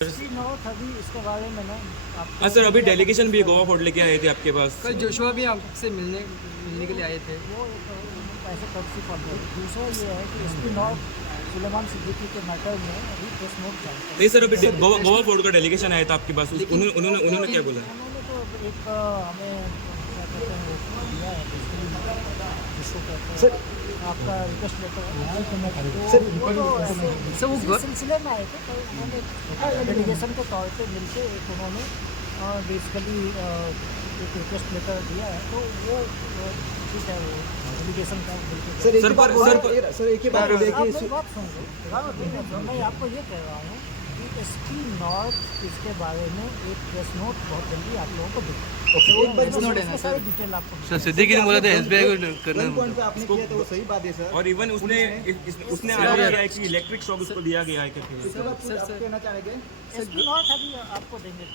North अभी इसके बारे में ना हाँ सर, अभी डेलीगेशन भी गोवा फोर्ट लेके आए थे आपके पास। कल जोशुआ भी आपसे मिलने के लिए आए थे। वो एक ऐसे कर्सी फॉर दूसरा ये है कि एसपी नॉर्थ सुलेमान सिद्दीकी के मैटर में अभी प्रेस नोट जारी नहीं सर, अभी गोवा फोर्ट का डेलीगेशन आया था आपके पास, उन्होंने क्या बोला? उन्होंने तो एक हमें क्या कहते हैं दिया है जिसको कहते हैं आपका रिक्वेस्ट लेटर तो वो सिलसिले में आए थे। तो उन्होंने डेलीगेशन के तौर पे मिलके एक उन्होंने बेसिकली एक रिक्वेस्ट लेटर दिया है। तो वो ठीक है, वो डेलीगेशन का सर एक ही बात बोले कि बात सुन लो। मैं आपको ये कह रहा हूँ कि एसपी नॉर्थ इसके बारे में एक प्रेस नोट बहुत जल्दी आप लोगों को देगा। एक बार नोट है ना सारी डिटेल आपको सर सिद्दीकी ने बोला था एसबीआई को करना पॉइंट पे आपने किया तो वो सही बात है सर। और इवन उसने आगे किया है कि इलेक्ट्रिक शॉक उसको दिया गया है करके। इसके बाद आप कहना चाहेंगे एसपी नॉर्थ अभी आपको देंगे।